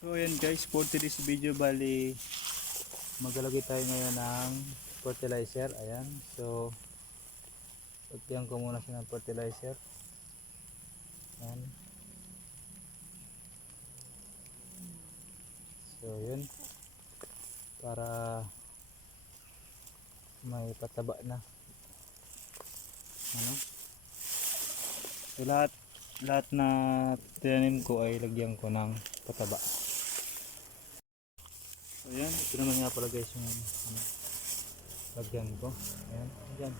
So ayan guys, for today's video bali maglalagay tayo ngayon ng fertilizer. Ayan. So lagyan ko muna siya fertilizer. Ayan. So yun. Para may pataba na. Ano? So lahat lahat na tinanim ko ay lagyan ko ng pataba. So yan, ito naman nga pala guys yung ano, lagyan ko. Ayan, ayan.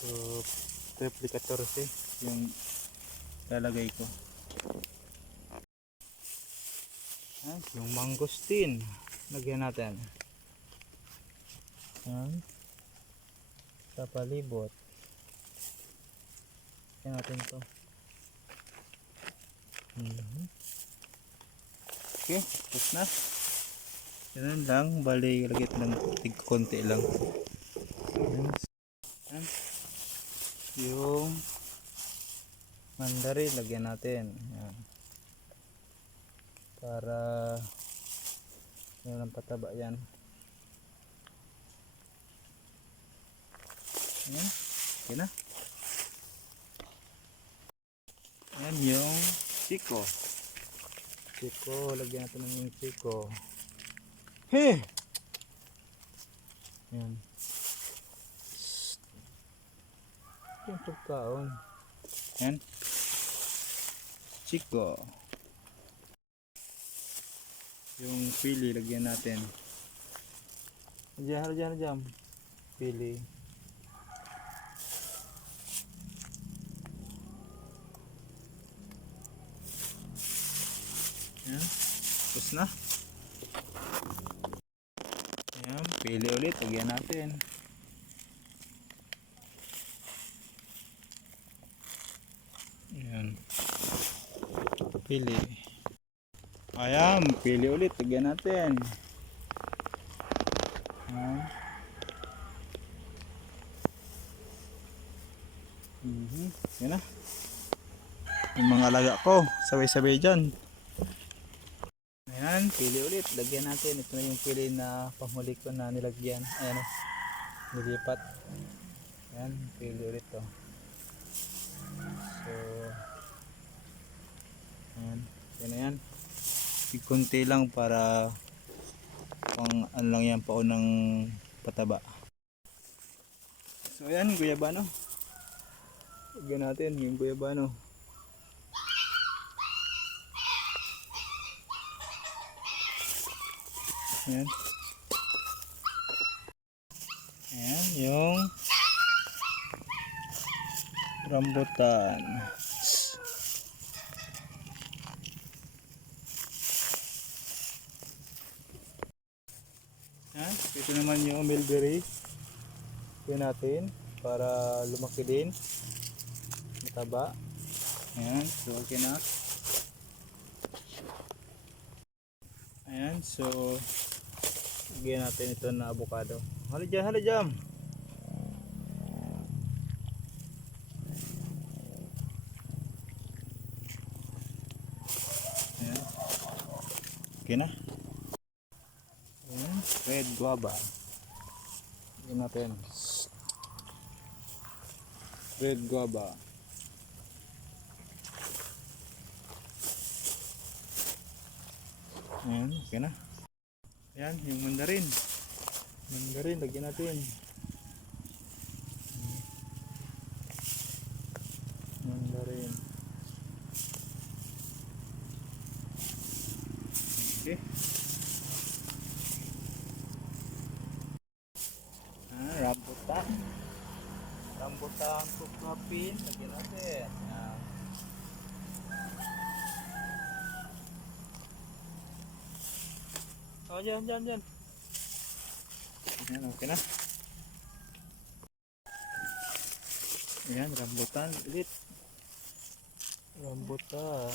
So, triple 14 yung lalagay ko. Ayan, yung mangosteen. Lagyan natin. Ayan. Sa palibot. Lagyan natin to. Mhm. Okay, tapos na. Ganun lang. Bali, lagyan ng tig konti lang. Ayan. Yung mandarin, lagyan natin. Ayan para yun ang pataba yan ayan. Okay na. Ayan yung siko. Siko lagyan natin ng yung siko. He! Ayan. Yung pagkaon. Ayan. Siko. Yung pili lagyan natin. Diyan diyan diyan. Pili yan tapos na yan pili ulit lagyan natin yan pili Ayan, pili ulit. Lagyan natin. Ayan. Mhm, yan na. Yung mga alaga ko, sabay-sabay dyan. Ayan, pili ulit. Lagyan natin. Ito na yung pili na panghuli ko na nilagyan. Ayan o. Nilipat. Ayan, pili ulit to. So, ayan. Yan na yan kunti lang para pang ano lang yan paunang pataba so ayan guyabano lagyan natin yung guyabano ayan ayan yung rambutan Yan, ito naman yung mulberry. Ito natin para lumaki din. Mataba. Ayan, so okay na. Ayan, so lagyan natin ito na avocado. Hala dyan, hala dyan. Okay na. Ayan, red guava. Lagyan natin. Red guava. Ayan, okay na. Ayan, yung mandarin. Mandarin, lagyan natin. Mandarin. Okay. Ah, rambutan. Rambutan kukrapin. Lagyan natin. Yan. Oh, dyan, dyan, dyan. Ayan, okay na. Ayan, rambutan. Ulit. Rambutan.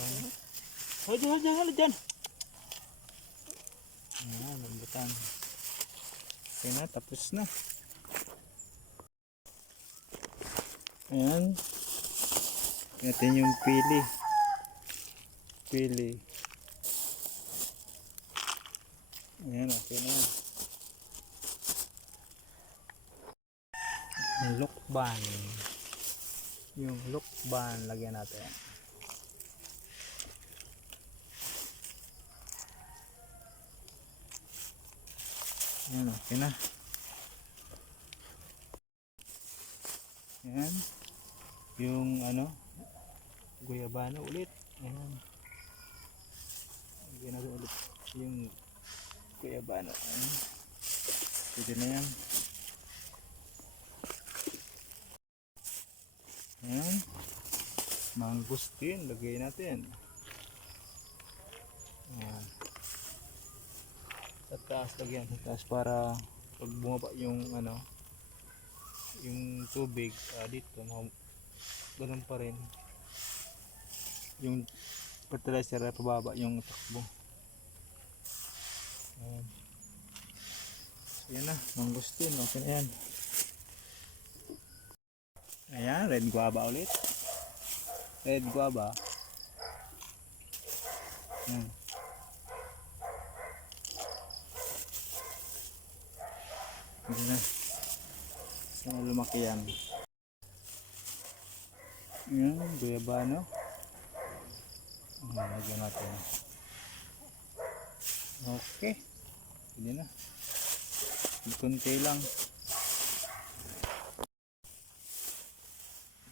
Dyan, dyan, dyan, dyan. Ayan, rambutan. Okay na, tapos na. Ayan. Natin yung pili. Pili. Ayan, okay na. Lukban. Yung lukban, lagyan natin. Ayan, okay na. Ayan. Yung ano, guyabano ulit. Ayan. Lagyan natin ulit yung guyabano. Ayan. Pwede na yan. Ayan. Mangustin, lagay natin. Ayan. Sa taas lagyan, sa taas para pag bumaba yung ano, yung tubig ah, dito, ganun pa rin. Yung fertilizer pababa yung takbo. Yan na, mangustin, okay na yan. Ayan, red guava ulit. Red guava. Ayan. Ayan na. Sana lumaki yan. Ayan, guyabano. Ayan, lagyan natin. Okay. Hindi na. Kunti lang.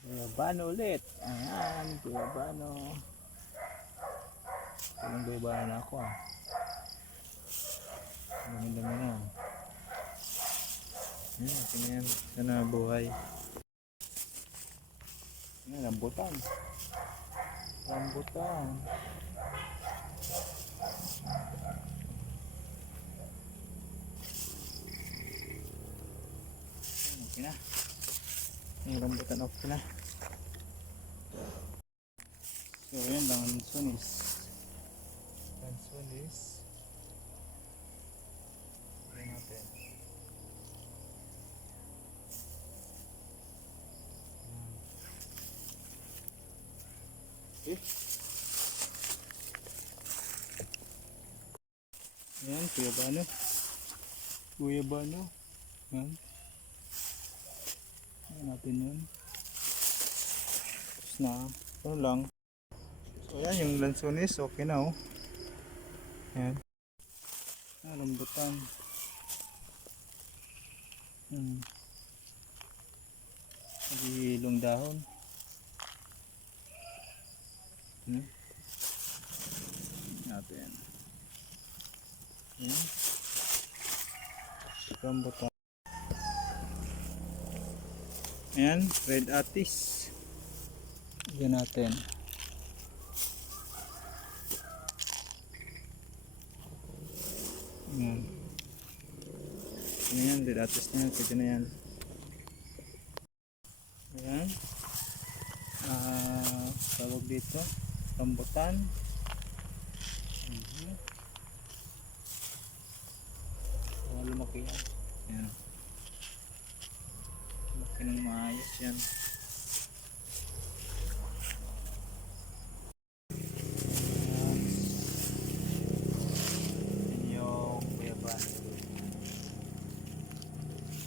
Guyabano ulit. Ayan, guyabano. Ilang guyabano na ako ah. Dami-dami na. Ayan, okay na yan. Sana buhay. Ayan, rambutan. Rambutan. Ayan, Okay na. Yung rambutan okay na. So, ayan, lansonis. Lansonis. Ayan natin. Eh. Ayan, kuya ba ano? Kuya ba ano? Natin yun. Tapos na. Ano lang. So ayan, yung lansonis, okay na oh. Ayan. Ah, rambutan. Hmm. Nagihilong dahon. Hmm. Natin. Ayan. Rambutan. Ayan, red atis. Yan natin. Ayan. Ano yan, red atis na yan, pwede na yan. Ayan. Ah, tawag dito, rambutan. Mhm. Oh, lumaki yan. Ayan. Lumaki ng maayos yan.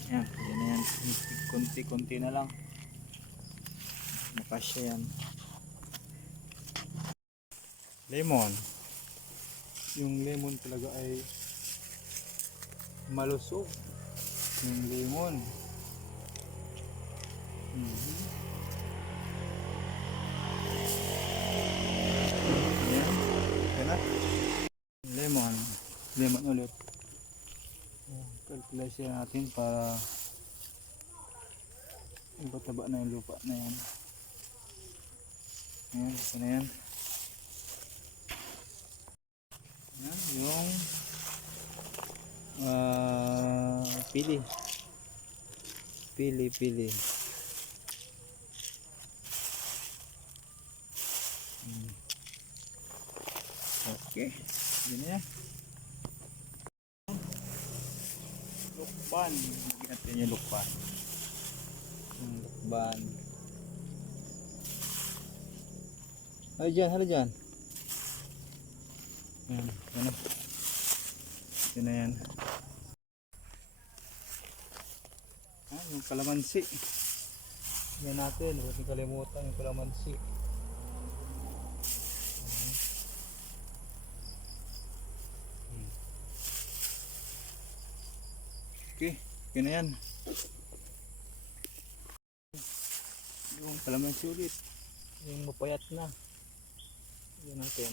Yan. Yan, na yan. Kunti-kunti na lang. Makasya yan. Lemon. Yung lemon talaga ay malusog. Yung lemon. Mhm. Ayan. Okay na. Lemon. Lemon ulit. Ayan, Fertilizer natin para iba-taba na yung lupa na yan. Ayan, ito na yan. Ayan, yung ah pili. Pili, pili. Okay, yun na yan. lukban. Lagyan natin yung lukban. Yung lukban. Ay, dyan, hala dyan. Yan, ano. Ito na yan. Ah, yung kalamansi. Yan natin, huwag kalimutan yung kalamansi. Okay, yun na yan. Yung kalamansi ulit. Yung mapayat na. Yan natin.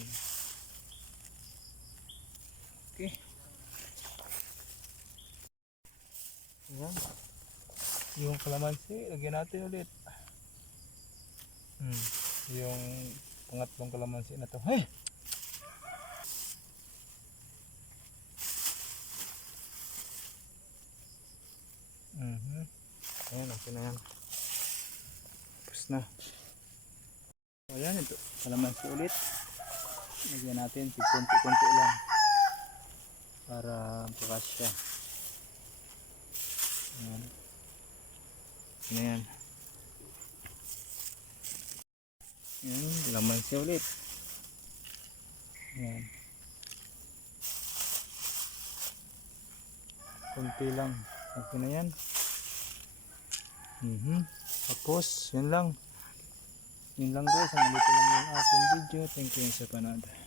Okay. Ayan. Yung kalamansi, lagyan natin ulit. Hmm. Yung pangatlong kalamansi na to. Hey! Ayan, okay na yan. Tapos na. Ayan, ito. Kalamansi ulit. Lagyan natin, kunti-kunti lang. Para pakasya. Ayan. Ano yan? Ayan, kalamansi ulit. Ayan. Kunti lang. Okay na yan. Mhm. Tapos, yun lang. Yun lang guys. Nandito lang yung ating video. Thank you sa panood.